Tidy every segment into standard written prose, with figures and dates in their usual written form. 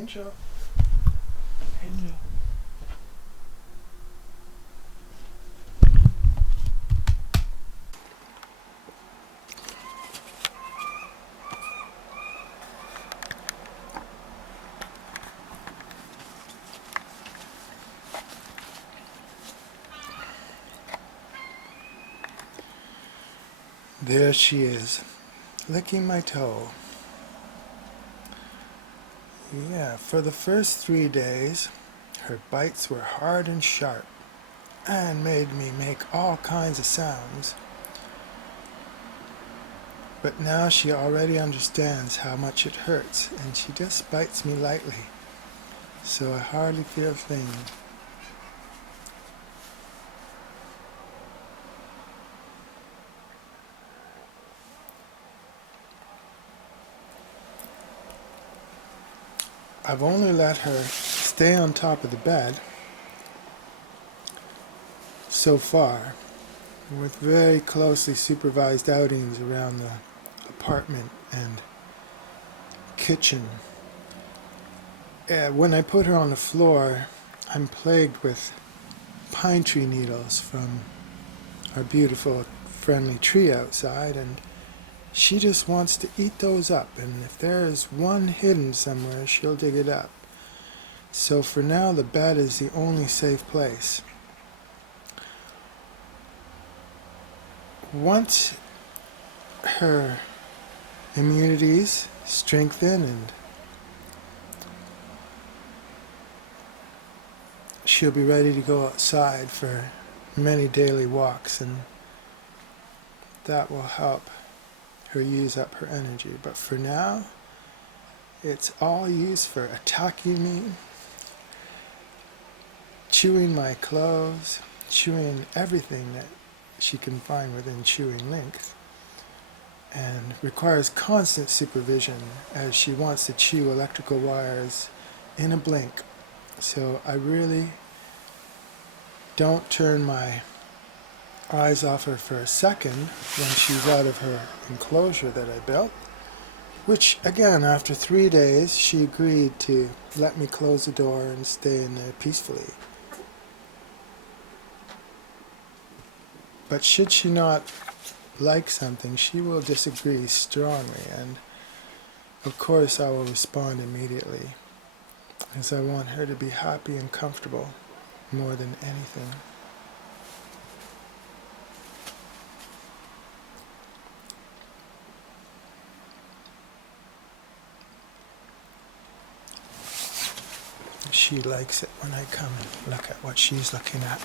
Angel. Angel. There she is, licking my toe. Yeah, for the first 3 days, her bites were hard and sharp and made me make all kinds of sounds. But now she already understands how much it hurts, and she just bites me lightly, so I hardly feel a thing. I've only let her stay on top of the bed so far, with very closely supervised outings around the apartment and kitchen. When I put her on the floor, I'm plagued with pine tree needles from our beautiful, friendly tree outside, and she just wants to eat those up, and if there is one hidden somewhere, she'll dig it up. So for now, the bed is the only safe place. Once her immunities strengthen and she'll be ready to go outside for many daily walks, and that will help her use up her energy. But for now, it's all used for attacking me, chewing my clothes, chewing everything that she can find within chewing length, and requires constant supervision as she wants to chew electrical wires in a blink. So I really don't turn my eyes off her for a second when she's out of her enclosure that I built, which again, after 3 days, she agreed to let me close the door and stay in there peacefully. But should she not like something, she will disagree strongly, and of course I will respond immediately, as I want her to be happy and comfortable more than anything. She likes it when I come and look at what she's looking at.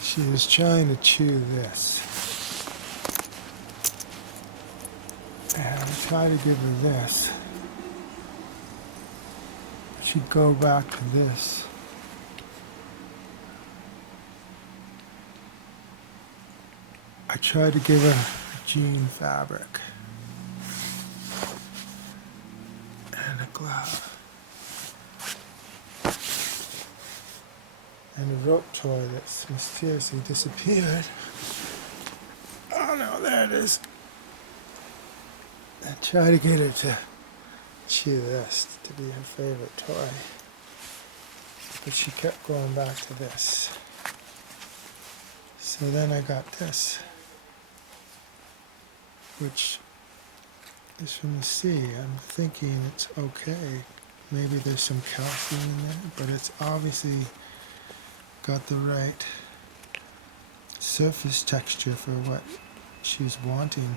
She was trying to chew this, and I tried to give her this. She'd go back to this. I tried to give her jean fabric. glove. And a rope toy that's mysteriously disappeared. Oh no, there it is. I tried to get her to chew this to be her favorite toy, but she kept going back to this. So then I got this, which is from the sea. I'm thinking it's okay. Maybe there's some calcium in there, but it's obviously got the right surface texture for what she's wanting.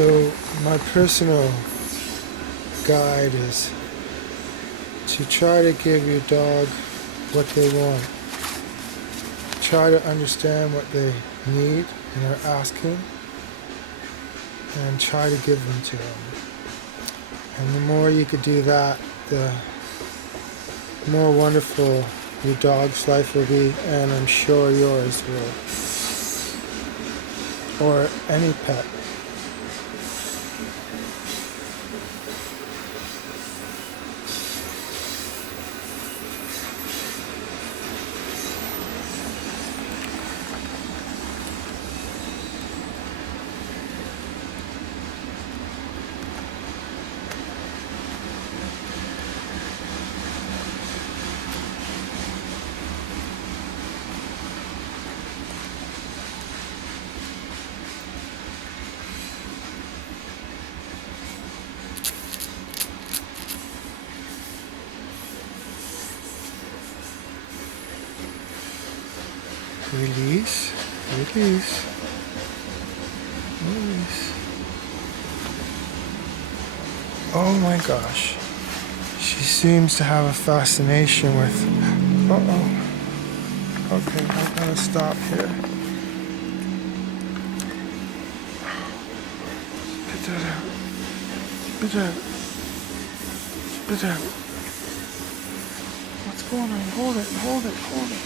So my personal guide is to try to give your dog what they want. Try to understand what they need and are asking, and try to give them to them. And the more you could do that, the more wonderful your dog's life will be, and I'm sure yours will. Or any pet. Release, release, release. Oh my gosh. She seems to have a fascination with... Uh-oh. Okay, I'm gonna stop here. Spit that out. Spit out. Spit out. What's going on? Hold it, hold it, hold it.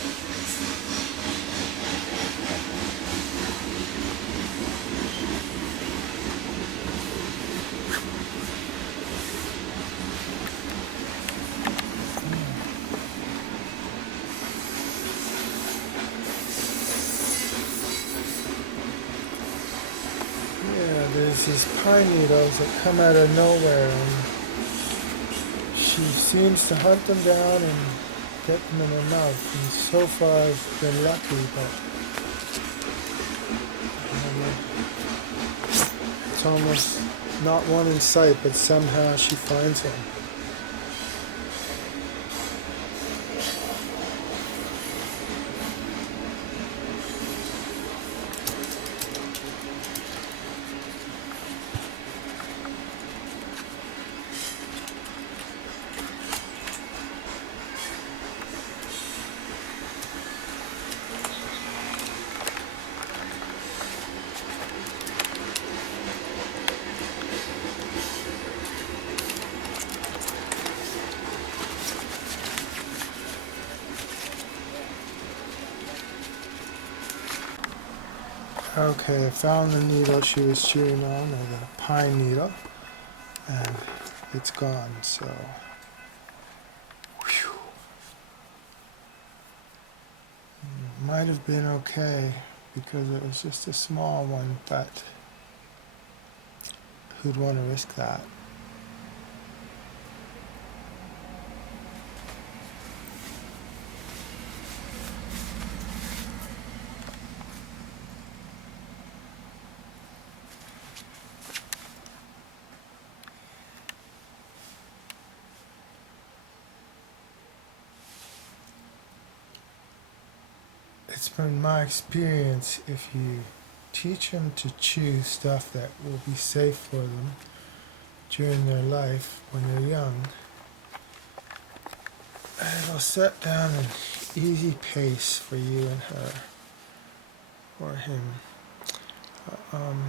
There's these pine needles that come out of nowhere, and she seems to hunt them down and get them in her mouth, and so far I've been lucky, but it's almost not one in sight, but somehow she finds one. Okay, I found the needle she was chewing on, or the pine needle, and it's gone, so whew. Might have been okay because it was just a small one, but who'd want to risk that? It's been my experience, if you teach them to chew stuff that will be safe for them during their life when they're young, it'll set down an easy pace for you and her, or him. Um,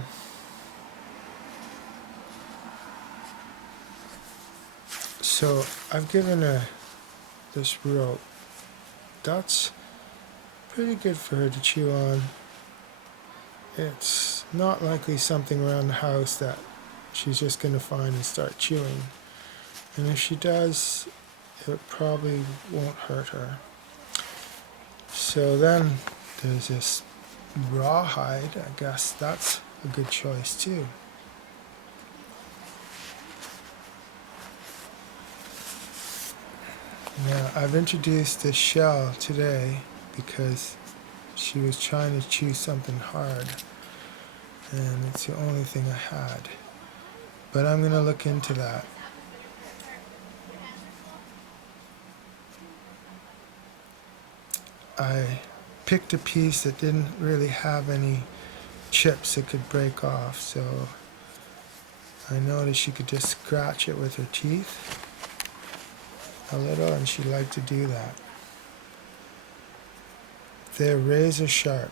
so I've given her this rope. That's pretty good for her to chew on. It's not likely something around the house that she's just going to find and start chewing. And if she does, it probably won't hurt her. So then there's this rawhide. I guess that's a good choice too. Now I've introduced this shell today because she was trying to chew something hard, and it's the only thing I had. But I'm going to look into that. I picked a piece that didn't really have any chips that could break off, so I noticed she could just scratch it with her teeth a little, and she liked to do that. They're razor sharp.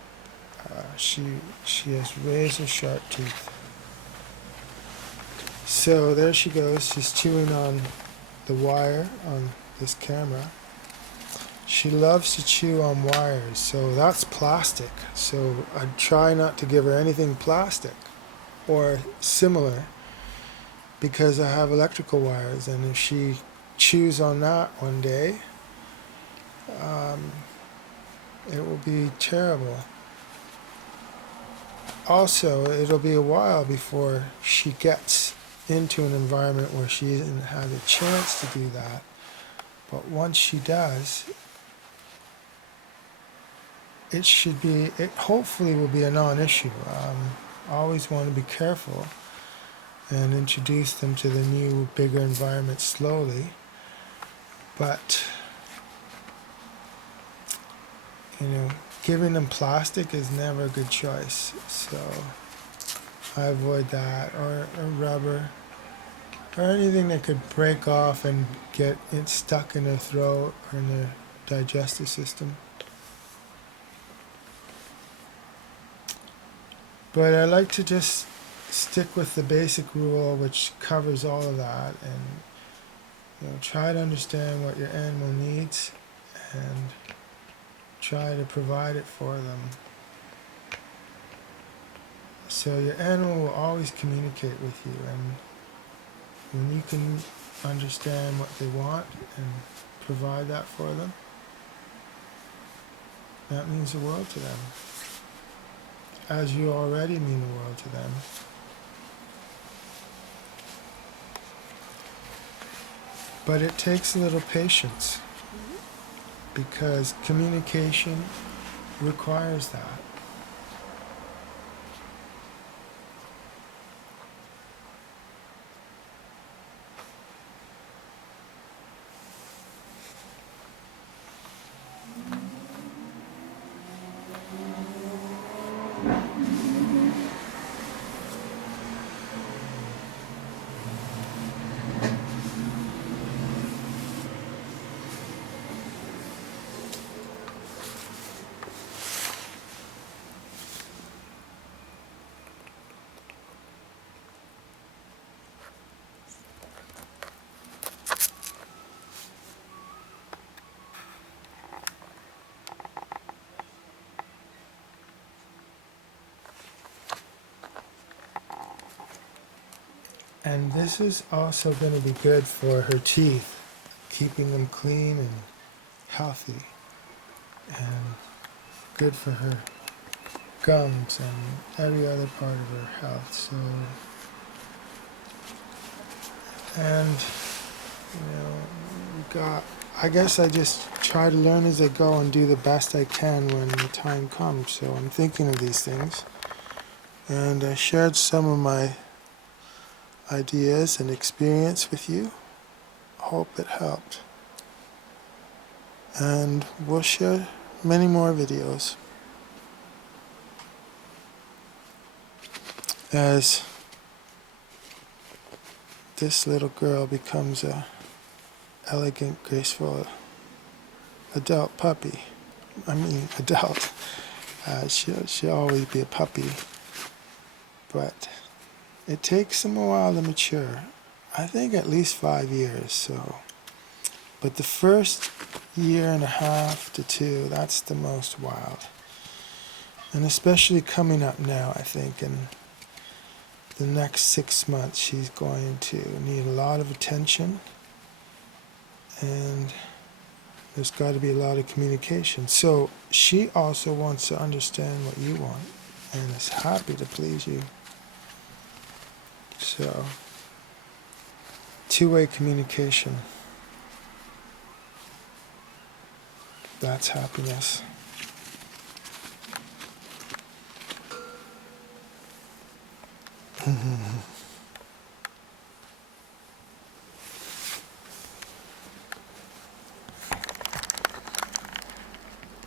She has razor sharp teeth. So there she goes. She's chewing on the wire on this camera. She loves to chew on wires, so that's plastic. So I try not to give her anything plastic or similar because I have electrical wires, and if she chews on that one day, it will be terrible. Also, it'll be a while before she gets into an environment where she hasn't had a chance to do that. But once she does, it hopefully will be a non-issue. I always want to be careful and introduce them to the new, bigger environment slowly. But, giving them plastic is never a good choice. So I avoid that, or rubber, or anything that could break off and get it stuck in their throat or in their digestive system. But I like to just stick with the basic rule, which covers all of that, and try to understand what your animal needs and try to provide it for them. So your animal will always communicate with you, and when you can understand what they want and provide that for them, that means the world to them, as you already mean the world to them. But it takes a little patience, because communication requires that. And this is also going to be good for her teeth, keeping them clean and healthy, and good for her gums and every other part of her health. So, and I guess I just try to learn as I go and do the best I can when the time comes. So I'm thinking of these things, and I shared some of my ideas and experience with you. Hope it helped. And we'll share many more videos as this little girl becomes a elegant, graceful adult puppy. I mean, adult. She'll always be a puppy, but it takes them a while to mature. I think at least 5 years. So, but the first year and a half to 2, that's the most wild, and especially coming up now. I think in the next 6 months, she's going to need a lot of attention, and there's got to be a lot of communication. So she also wants to understand what you want and is happy to please you. So, two-way communication. That's happiness.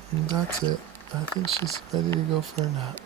And that's it. I think she's ready to go for a nap.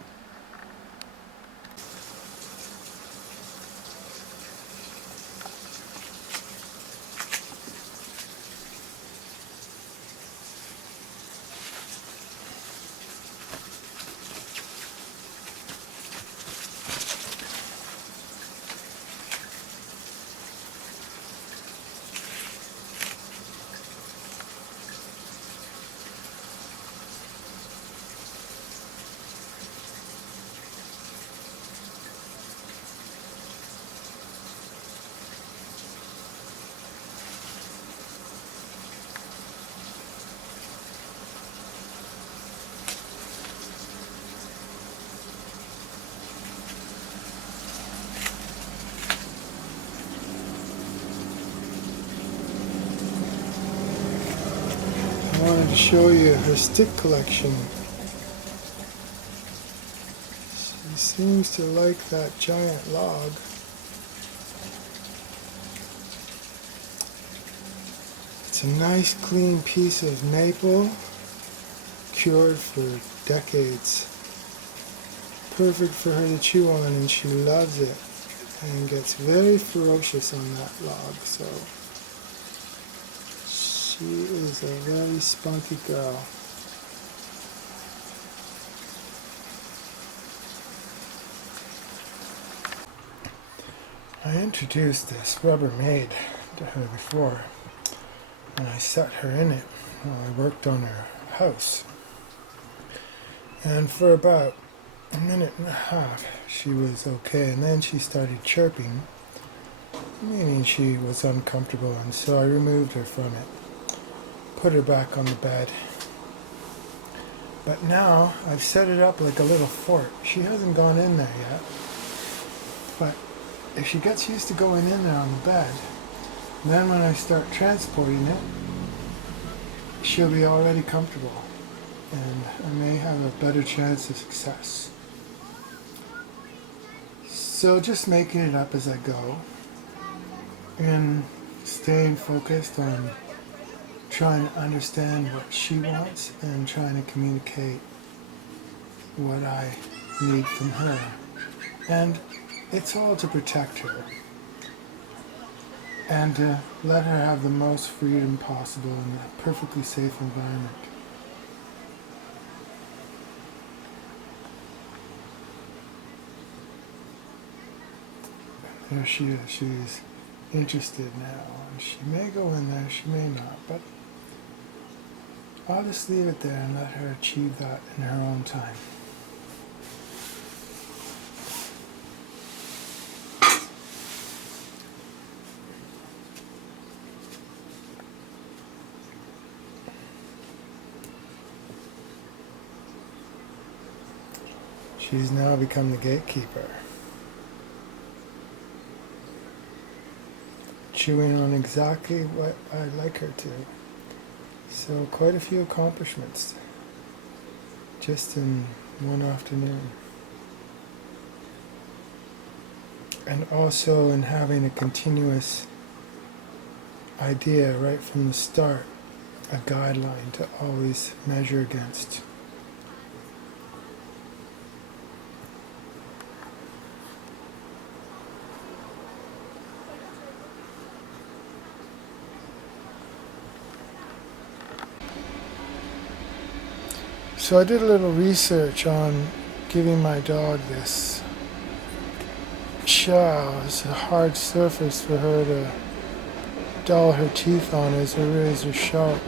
I wanted to show you her stick collection. She seems to like that giant log. It's a nice clean piece of maple, cured for decades. Perfect for her to chew on, and she loves it and gets very ferocious on that log. So she is a very spunky girl. I introduced this Rubbermaid to her before, and I set her in it while I worked on her house. And for about a minute and a half, she was okay, and then she started chirping, meaning she was uncomfortable, and so I removed her from it, put her back on the bed. But now I've set it up like a little fort. She hasn't gone in there yet, but if she gets used to going in there on the bed, then when I start transporting it, she'll be already comfortable, and I may have a better chance of success. So just making it up as I go, and staying focused on trying to understand what she wants and trying to communicate what I need from her. And it's all to protect her and to let her have the most freedom possible in a perfectly safe environment. There she is. She's interested now. And she may go in there, she may not, but I'll just leave it there and let her achieve that in her own time. She's now become the gatekeeper, chewing on exactly what I'd like her to. So quite a few accomplishments just in one afternoon. And also in having a continuous idea right from the start, a guideline to always measure against. So I did a little research on giving my dog this chow. It's a hard surface for her to dull her teeth on as a razor sharp.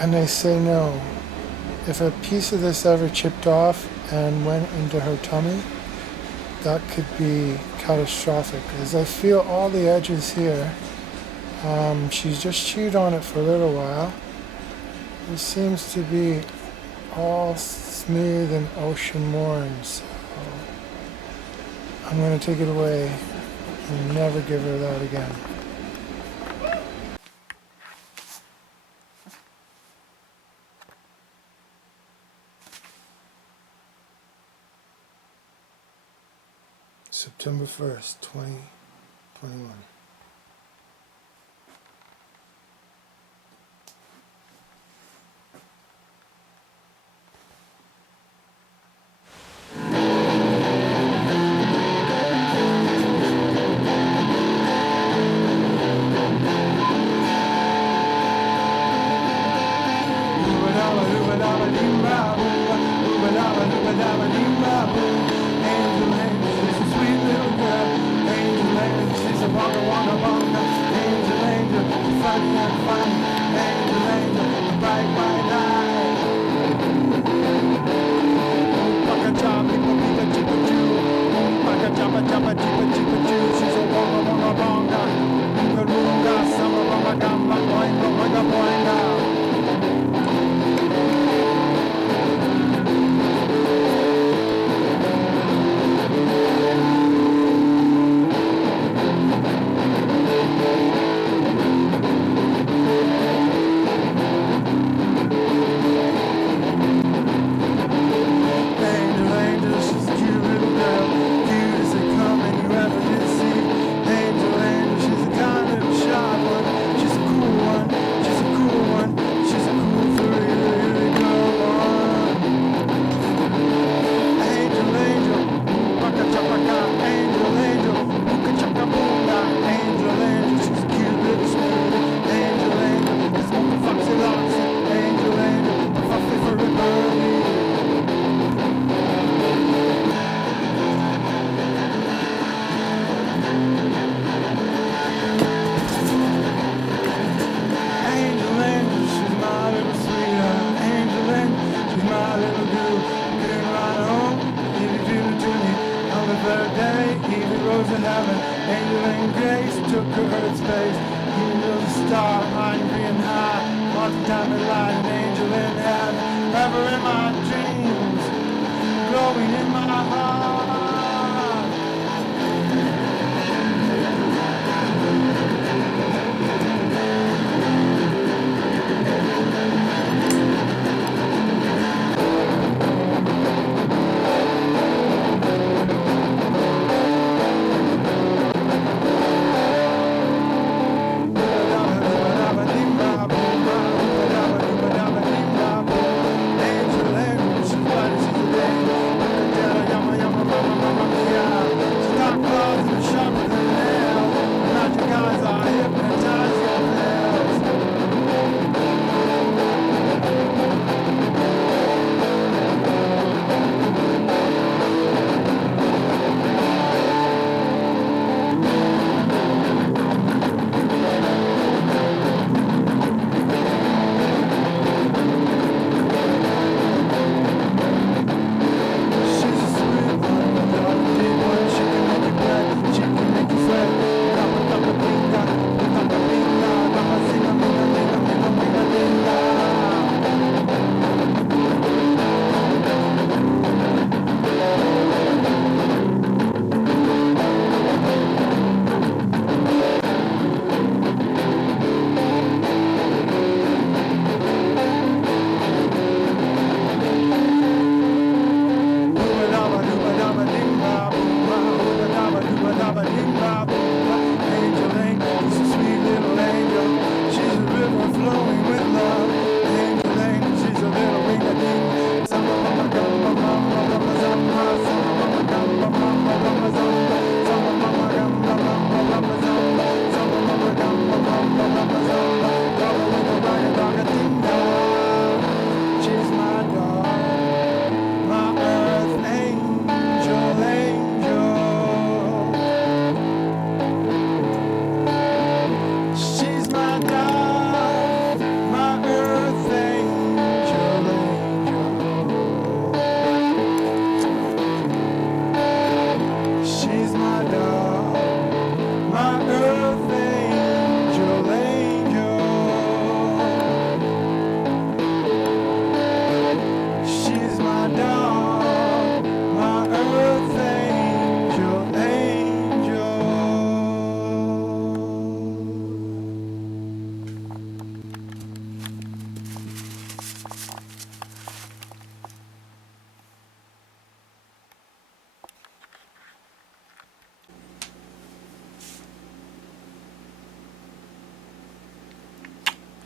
And they say no. If a piece of this ever chipped off and went into her tummy, that could be catastrophic. As I feel all the edges here, she's just chewed on it for a little while. It seems to be all smooth and ocean worn, so I'm going to take it away and never give her that again. September 1st, 2021.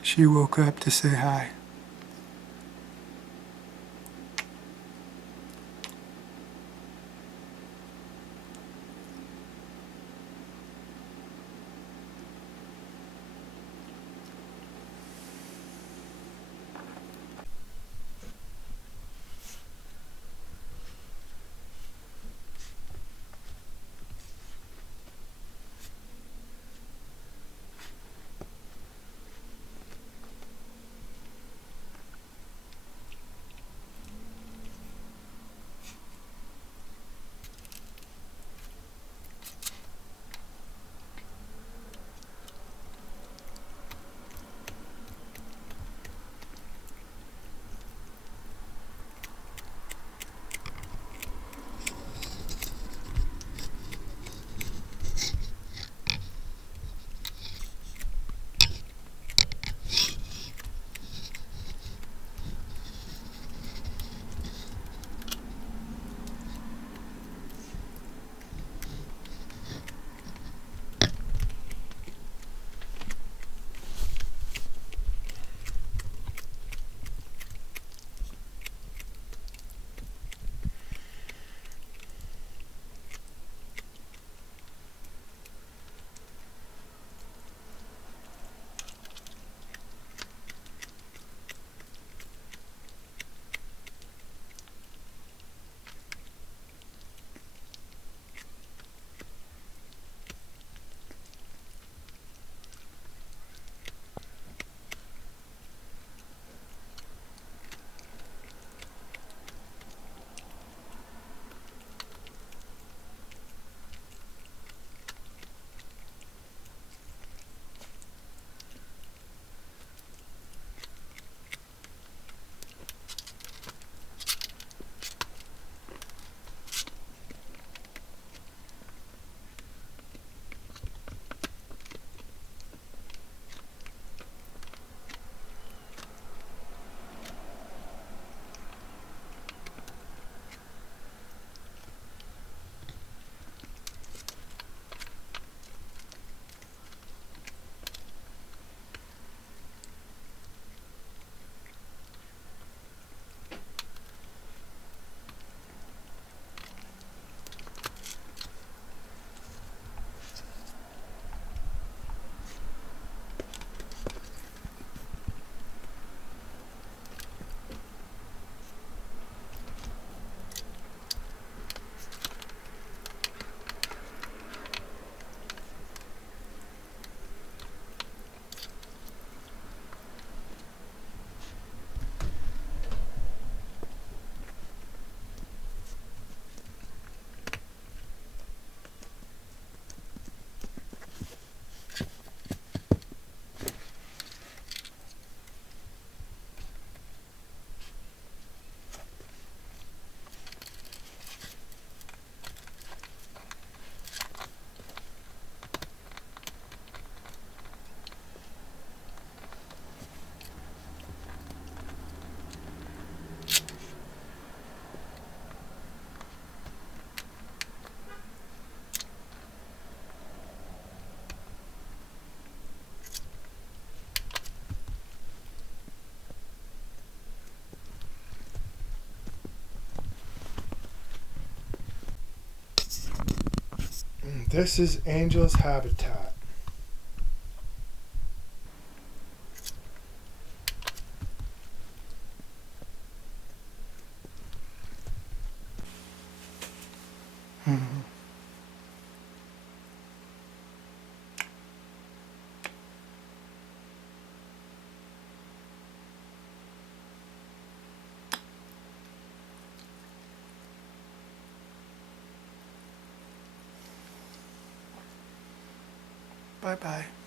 She woke up to say hi. This is Angel's habitat. Mhm. Bye-bye.